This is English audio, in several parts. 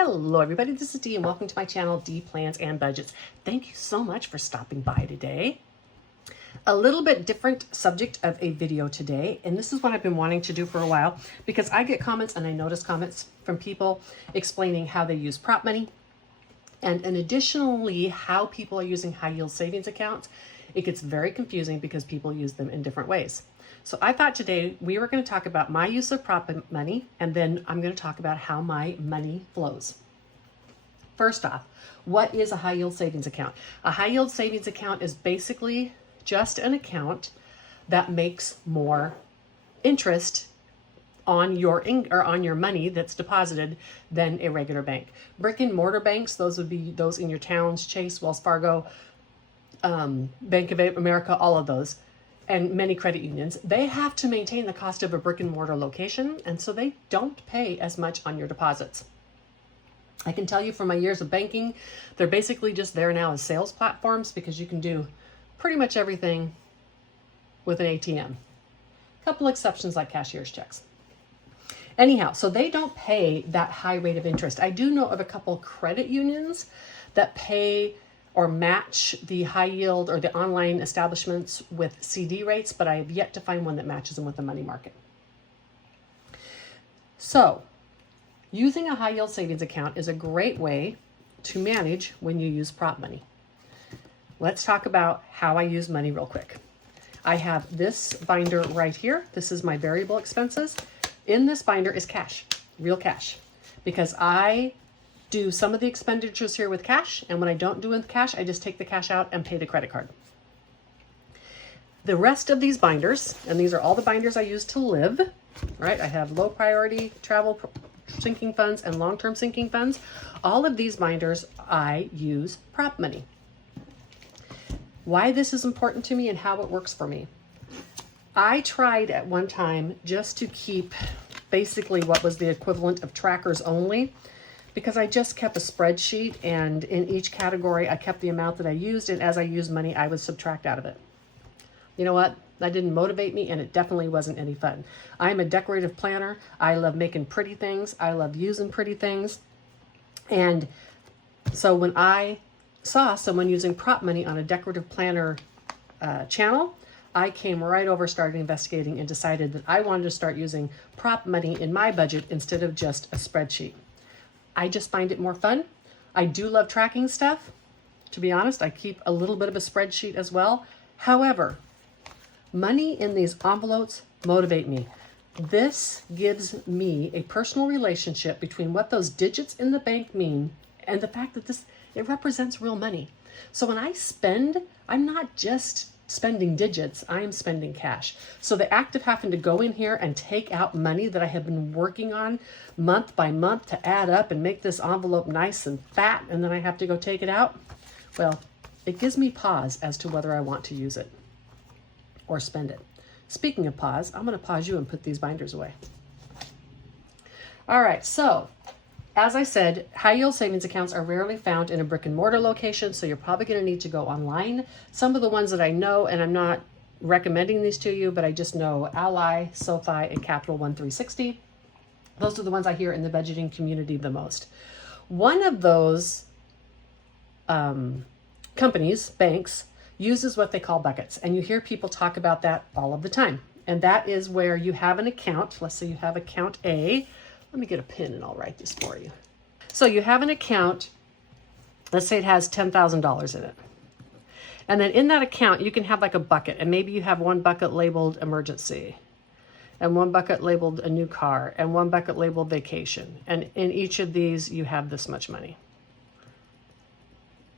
Hello everybody, this is Dee and welcome to my channel, Dee Plans and Budgets. Thank you so much for stopping by today. A little bit different subject of a video today, and this is what I've been wanting to do for a while because I get comments and I notice comments from people explaining how they use prop money and additionally how people are using high yield savings accounts. It gets very confusing because people use them in different ways. So I thought today we were going to talk about my use of prop money, and then I'm going to talk about how my money flows. First off, what is a high yield savings account? A high yield savings account is basically just an account that makes more interest on your on your money that's deposited than a regular bank. Brick and mortar banks, those would be those in your towns, Chase, Wells Fargo, Bank of America, all of those, and many credit unions, they have to maintain the cost of a brick and mortar location, and so they don't pay as much on your deposits. I can tell you from my years of banking, they're basically just there now as sales platforms because you can do pretty much everything with an ATM. A couple exceptions like cashier's checks. Anyhow, so they don't pay that high rate of interest. I do know of a couple credit unions that pay or match the high yield or the online establishments with CD rates, but I have yet to find one that matches them with the money market. So using a high yield savings account is a great way to manage when you use prop money. Let's talk about how I use money real quick. I have this binder right here. This is my variable expenses. In this binder is cash, real cash, because I do some of the expenditures here with cash, and when I don't do it with cash, I just take the cash out and pay the credit card. The rest of these binders, and these are all the binders I use to live, right? I have low priority travel sinking funds and long-term sinking funds. All of these binders I use prop money. Why this is important to me and how it works for me. I tried at one time just to keep basically what was the equivalent of trackers only, because I just kept a spreadsheet, and in each category I kept the amount that I used, and as I used money I would subtract out of it. You know what? That didn't motivate me, and it definitely wasn't any fun. I'm a decorative planner. I love making pretty things. I love using pretty things. And so when I saw someone using prop money on a decorative planner channel, I came right over, started investigating, and decided that I wanted to start using prop money in my budget instead of just a spreadsheet. I just find it more fun. I do love tracking stuff. To be honest, I keep a little bit of a spreadsheet as well. However, money in these envelopes motivate me. This gives me a personal relationship between what those digits in the bank mean and the fact that it represents real money. So when I spend, I'm not just spending digits, I am spending cash. So the act of having to go in here and take out money that I have been working on month by month to add up and make this envelope nice and fat, and then I have to go take it out, well, it gives me pause as to whether I want to use it or spend it. Speaking of pause, I'm going to pause you and put these binders away. All right, so as I said, high yield savings accounts are rarely found in a brick and mortar location, so you're probably going to need to go online. Some of the ones that I know, and I'm not recommending these to you, but I just know Ally, South Hwy, and Capital One 360. Those are the ones I hear in the budgeting community the most. One of those companies, banks, uses what they call buckets, and you hear people talk about that all of the time. And that is where you have an account. Let's say you have account A. Let me get a pen and I'll write this for you. So you have an account, let's say it has $10,000 in it. And then in that account, you can have like a bucket, and maybe you have one bucket labeled emergency, and one bucket labeled a new car, and one bucket labeled vacation. And in each of these, you have this much money.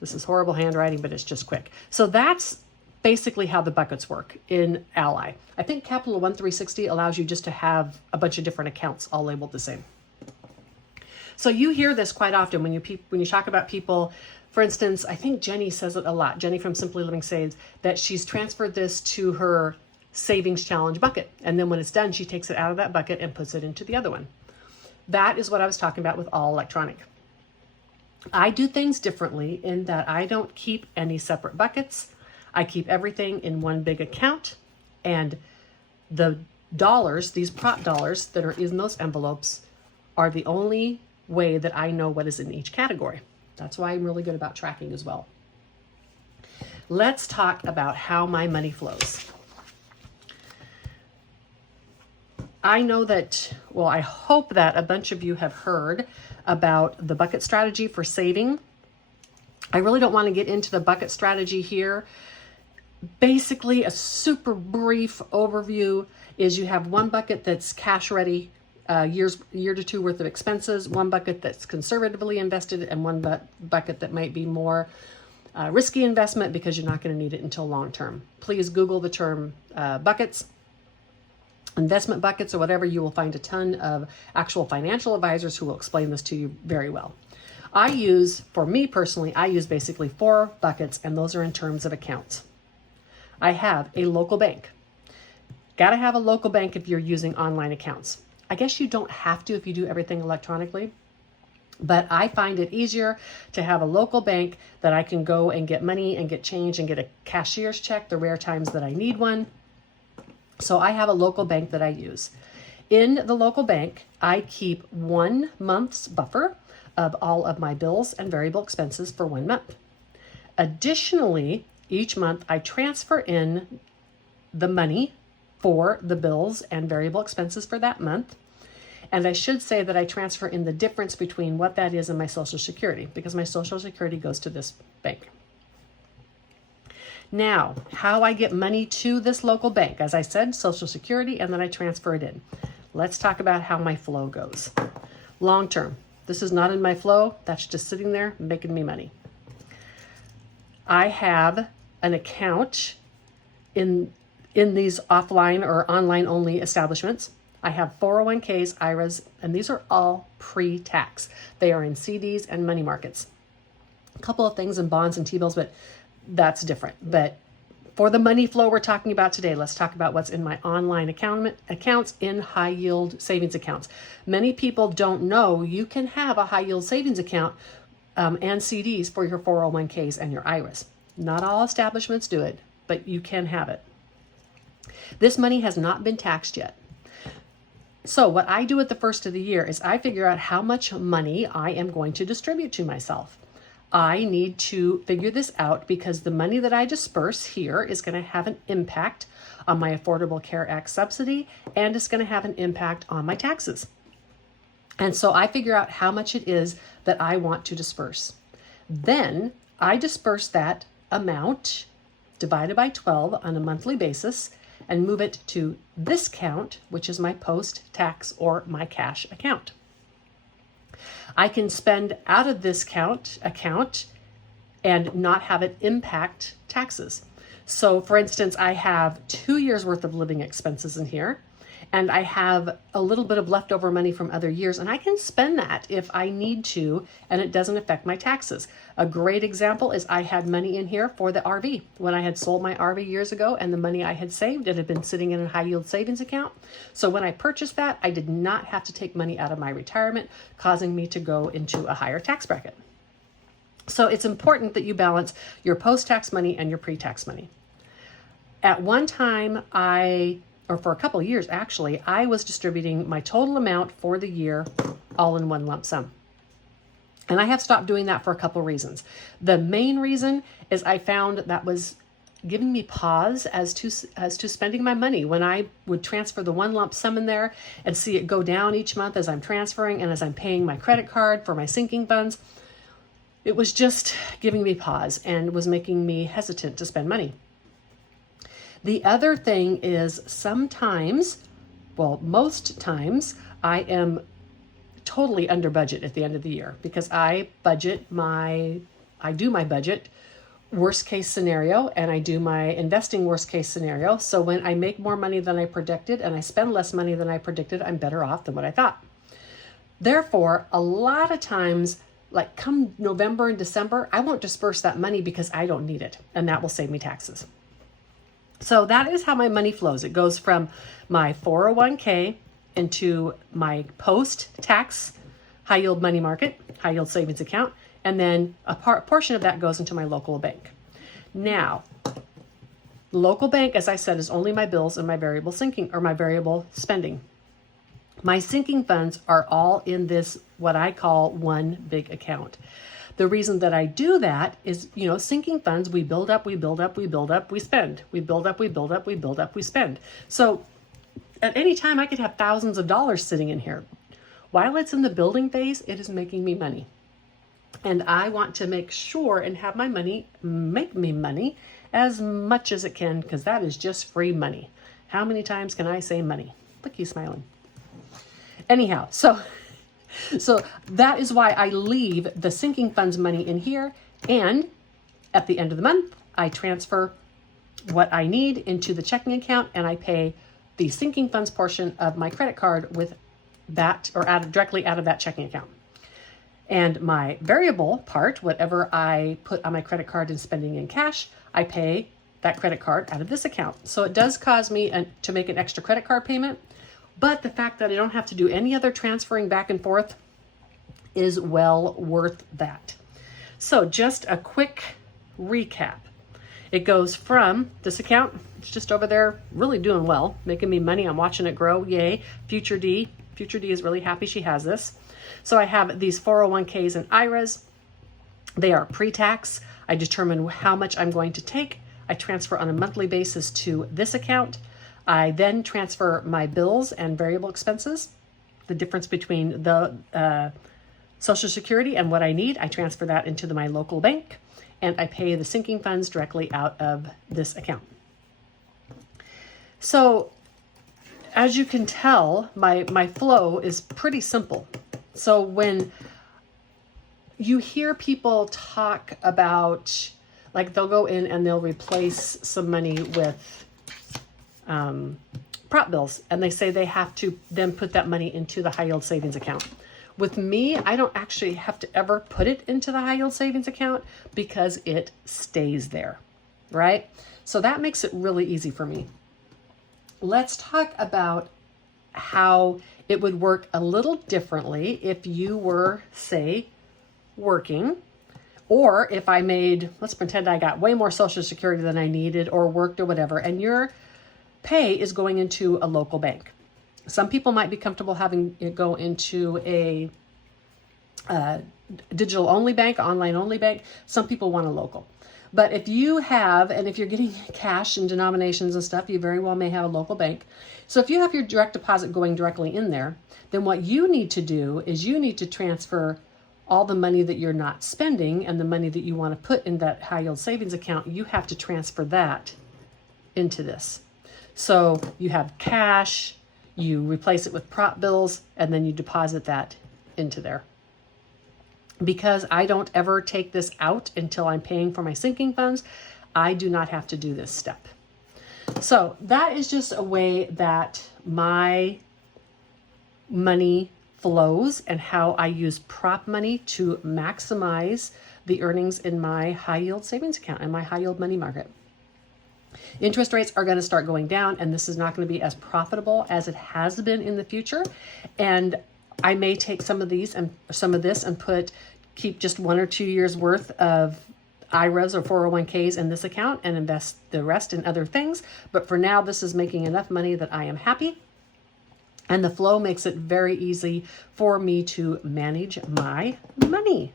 This is horrible handwriting, but it's just quick. So that's basically how the buckets work in Ally. I think Capital One 360 allows you just to have a bunch of different accounts all labeled the same. So you hear this quite often when you talk about people. For instance, I think Jenny says it a lot. Jenny from Simply Living Saves, that she's transferred this to her savings challenge bucket. And then when it's done, she takes it out of that bucket and puts it into the other one. That is what I was talking about with all electronic. I do things differently in that I don't keep any separate buckets. I keep everything in one big account, and the dollars, these prop dollars that are in those envelopes, are the only way that I know what is in each category. That's why I'm really good about tracking as well. Let's talk about how my money flows. I know that, well, I hope that a bunch of you have heard about the bucket strategy for saving. I really don't want to get into the bucket strategy here. Basically, a super brief overview is you have one bucket that's cash ready, year to two worth of expenses, one bucket that's conservatively invested, and one bucket that might be more risky investment because you're not going to need it until long term. Please Google the term buckets, investment buckets, or whatever. You will find a ton of actual financial advisors who will explain this to you very well. For me personally, I use basically 4 buckets, and those are in terms of accounts. I have a local bank. Got to have a local bank if you're using online accounts. I guess you don't have to if you do everything electronically, but I find it easier to have a local bank that I can go and get money and get change and get a cashier's check the rare times that I need one. So I have a local bank that I use. In the local bank, I keep 1 month's buffer of all of my bills and variable expenses for 1 month. Additionally, each month I transfer in the money for the bills and variable expenses for that month. And I should say that I transfer in the difference between what that is and my Social Security, because my Social Security goes to this bank. Now, how I get money to this local bank, as I said, Social Security, and then I transfer it in. Let's talk about how my flow goes. Long term, this is not in my flow. That's just sitting there making me money. I have an account in these offline or online only establishments. I have 401ks, IRAs, and these are all pre-tax. They are in CDs and money markets. A couple of things in bonds and T-bills, but that's different. But for the money flow we're talking about today, let's talk about what's in my online accounts in high yield savings accounts. Many people don't know you can have a high yield savings account and CDs for your 401ks and your IRAs. Not all establishments do it, but you can have it. This money has not been taxed yet. So what I do at the first of the year is I figure out how much money I am going to distribute to myself. I need to figure this out because the money that I disperse here is going to have an impact on my Affordable Care Act subsidy, and it's going to have an impact on my taxes. And so I figure out how much it is that I want to disperse. Then I disperse that amount divided by 12 on a monthly basis and move it to this account, which is my post-tax or my cash account. I can spend out of this account and not have it impact taxes. So for instance, I have 2 years worth of living expenses in here, and I have a little bit of leftover money from other years, and I can spend that if I need to, and it doesn't affect my taxes. A great example is I had money in here for the RV. When I had sold my RV years ago and the money I had saved, it had been sitting in a high yield savings account. So when I purchased that, I did not have to take money out of my retirement, causing me to go into a higher tax bracket. So it's important that you balance your post-tax money and your pre-tax money. At one time, for a couple of years actually, I was distributing my total amount for the year all in one lump sum. And I have stopped doing that for a couple of reasons. The main reason is I found that was giving me pause as to spending my money. When I would transfer the one lump sum in there and see it go down each month as I'm transferring and as I'm paying my credit card for my sinking funds, it was just giving me pause and was making me hesitant to spend money. The other thing is most times, I am totally under budget at the end of the year because I do my budget worst case scenario, and I do my investing worst case scenario. So when I make more money than I predicted and I spend less money than I predicted, I'm better off than what I thought. Therefore, a lot of times, like come November and December, I won't disperse that money because I don't need it, and that will save me taxes. So that is how my money flows. It goes from my 401k into my post-tax high yield money market, high yield savings account, and then a portion of that goes into my local bank. Now, local bank, as I said, is only my bills and my variable spending. My sinking funds are all in this, what I call one big account. The reason that I do that is, sinking funds, we build up, we build up, we build up, we spend. We build up, we build up, we build up, we spend. So at any time, I could have thousands of dollars sitting in here. While it's in the building phase, it is making me money. And I want to make sure and have my money make me money as much as it can, because that is just free money. How many times can I say money? Look, you smiling. Anyhow, so that is why I leave the sinking funds money in here. And at the end of the month, I transfer what I need into the checking account, and I pay the sinking funds portion of my credit card with that, or directly out of that checking account. And my variable part, whatever I put on my credit card and spending in cash, I pay that credit card out of this account. So it does cause me to make an extra credit card payment, but the fact that I don't have to do any other transferring back and forth is well worth that. So just a quick recap. It goes from this account, it's just over there really doing well, making me money. I'm watching it grow, yay. Future D is really happy she has this. So I have these 401ks and IRAs. They are pre-tax. I determine how much I'm going to take. I transfer on a monthly basis to this account. I then transfer my bills and variable expenses, the difference between the Social Security and what I need. I transfer that into my local bank, and I pay the sinking funds directly out of this account. So as you can tell, my flow is pretty simple. So when you hear people talk about, like, they'll go in and they'll replace some money with prop bills, and they say they have to then put that money into the high yield savings account. With me, I don't actually have to ever put it into the high yield savings account because it stays there, right? So that makes it really easy for me. Let's talk about how it would work a little differently if you were, say, working, or if I made, let's pretend I got way more Social Security than I needed or worked or whatever, and your pay is going into a local bank. Some people might be comfortable having it go into a digital only bank, online only bank. Some people want a local. But if you have, and if you're getting cash and denominations and stuff, you very well may have a local bank. So if you have your direct deposit going directly in there, then what you need to do is you need to transfer all the money that you're not spending and the money that you want to put in that high yield savings account. You have to transfer that into this. So you have cash, you replace it with prop bills, and then you deposit that into there. Because I don't ever take this out until I'm paying for my sinking funds, I do not have to do this step. So that is just a way that my money flows and how I use prop money to maximize the earnings in my high yield savings account and my high yield money market. Interest rates are going to start going down, and this is not going to be as profitable as it has been in the future. And I may take some of this and keep just 1 or 2 years worth of IRAs or 401ks in this account and invest the rest in other things. But for now, this is making enough money that I am happy. And the flow makes it very easy for me to manage my money.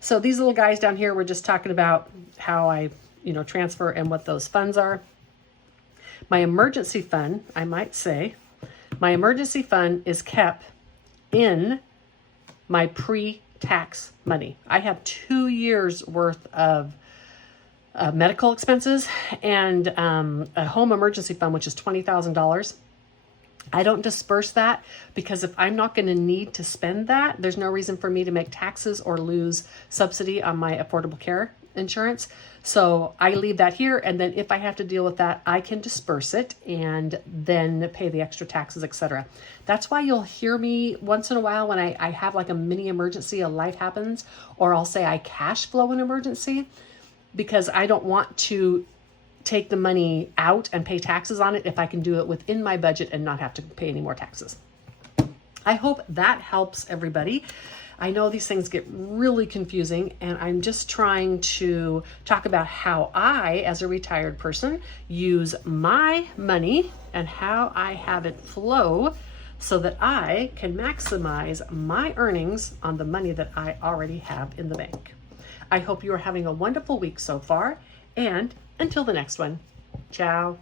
So these little guys down here, we're just talking about how I transfer and what those funds are. My emergency fund, I might say, my emergency fund is kept in my pre-tax money. I have 2 years worth of medical expenses and a home emergency fund, which is $20,000. I don't disperse that because if I'm not going to need to spend that, there's no reason for me to make taxes or lose subsidy on my affordable care insurance. So I leave that here, and then if I have to deal with that, I can disperse it and then pay the extra taxes, etc. That's why you'll hear me once in a while when I have like a mini emergency, a life happens, or I'll say I cash flow an emergency, because I don't want to take the money out and pay taxes on it if I can do it within my budget and not have to pay any more taxes. I hope that helps everybody. I know these things get really confusing, and I'm just trying to talk about how I, as a retired person, use my money and how I have it flow so that I can maximize my earnings on the money that I already have in the bank. I hope you are having a wonderful week so far, and until the next one, ciao.